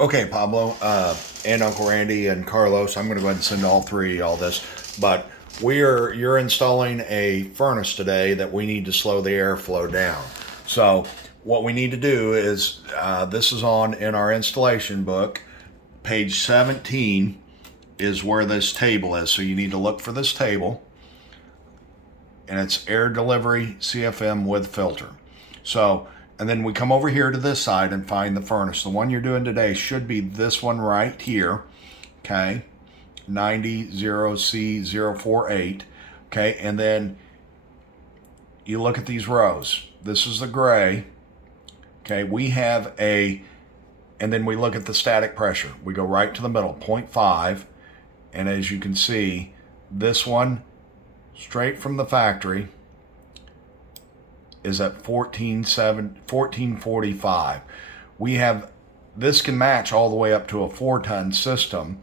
Okay, Pablo, and Uncle Randy and Carlos, I'm going to go ahead and send all three all this, but you're installing a furnace today that we need to slow the airflow down. So what we need to do is this is on in our installation book, page 17 is where this table is. So you need to look for this table, and it's air delivery CFM with filter. So, and then we come over here to this side and find the furnace. The one you're doing today should be this one right here, okay, 900C048, okay, and then you look at these rows. This is the gray, okay, we have and then we look at the static pressure. We go right to the middle, 0.5, and as you can see, this one, straight from the factory, is at 1445. We have, this can match all the way up to a 4-ton system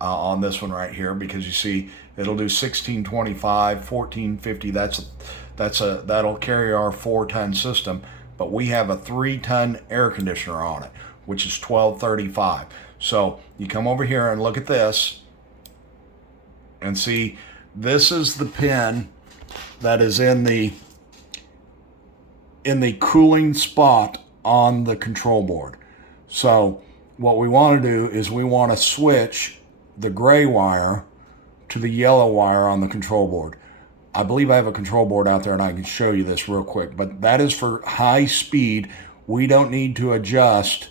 on this one right here, because you see it'll do 1625, 1450. That'll carry our 4-ton system, but we have a 3-ton air conditioner on it, which is 1235. So you come over here and look at this and see, this is the pin that is in the cooling spot on the control board. So what we want to do is we want to switch the gray wire to the yellow wire on the control board. I believe I have a control board out there and I can show you this real quick, but that is for high speed. We don't need to adjust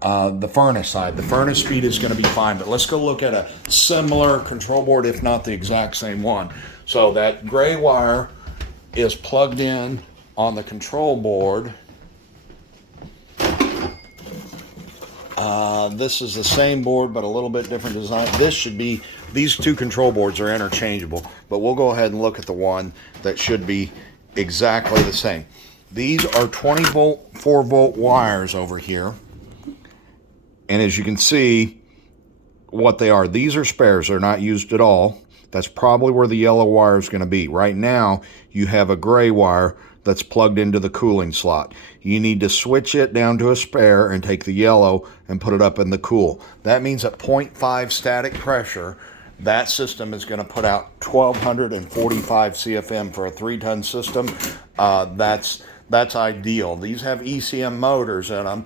the furnace side. The furnace speed is going to be fine, but let's go look at a similar control board, if not the exact same one. So that gray wire is plugged in on the control board. This is the same board, but a little bit different design. These two control boards are interchangeable, but we'll go ahead and look at the one that should be exactly the same. These are 20-volt, 4-volt wires over here. And as you can see, what they are, these are spares. They're not used at all. That's probably where the yellow wire is going to be. Right now, you have a gray wire that's plugged into the cooling slot. You need to switch it down to a spare and take the yellow and put it up in the cool. That means at 0.5 static pressure, that system is going to put out 1245 CFM for a 3-ton system. That's ideal. These have ECM motors in them.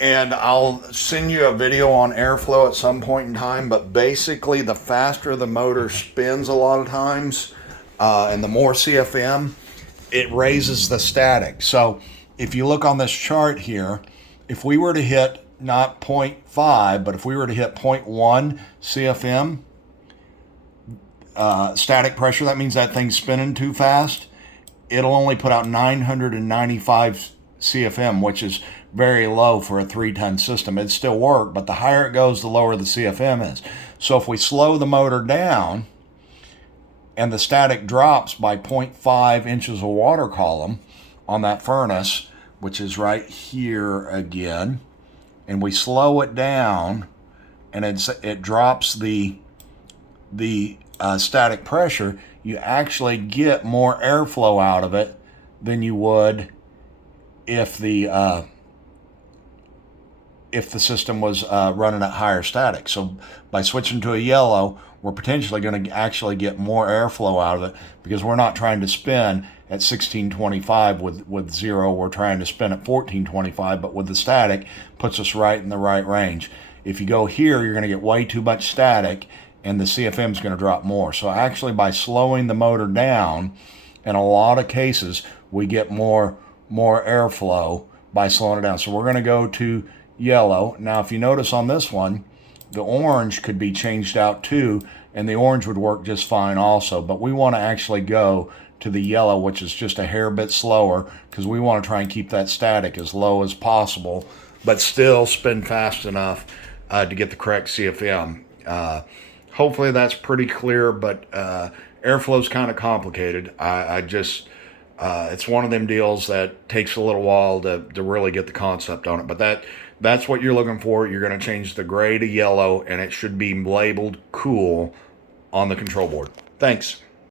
And I'll send you a video on airflow at some point in time, but basically the faster the motor spins a lot of times, and the more CFM, it raises the static. So if you look on this chart here, if we were to hit not 0.5, but if we were to hit 0.1 CFM, static pressure, that means that thing's spinning too fast. It'll only put out 995 CFM, which is very low for a 3-ton system. It'd still work, but the higher it goes, the lower the CFM is. So if we slow the motor down and the static drops by 0.5 inches of water column on that furnace, which is right here again, and we slow it down and it drops the static pressure, you actually get more airflow out of it than you would if the system was running at higher static. So by switching to a yellow, we're potentially going to actually get more airflow out of it, because we're not trying to spin at 1625 with zero. We're trying to spin at 1425, but with the static, puts us right in the right range. If you go here, you're going to get way too much static, and the CFM is going to drop more. So actually, by slowing the motor down, in a lot of cases, we get more airflow by slowing it down. So we're going to go to yellow. Now, if you notice on this one, the orange could be changed out too, and the orange would work just fine also. But we want to actually go to the yellow, which is just a hair bit slower, because we want to try and keep that static as low as possible, but still spin fast enough to get the correct CFM. Hopefully that's pretty clear, but airflow is kind of complicated. It's one of them deals that takes a little while to really get the concept on it. But that's what you're looking for. You're going to change the gray to yellow, and it should be labeled cool on the control board. Thanks.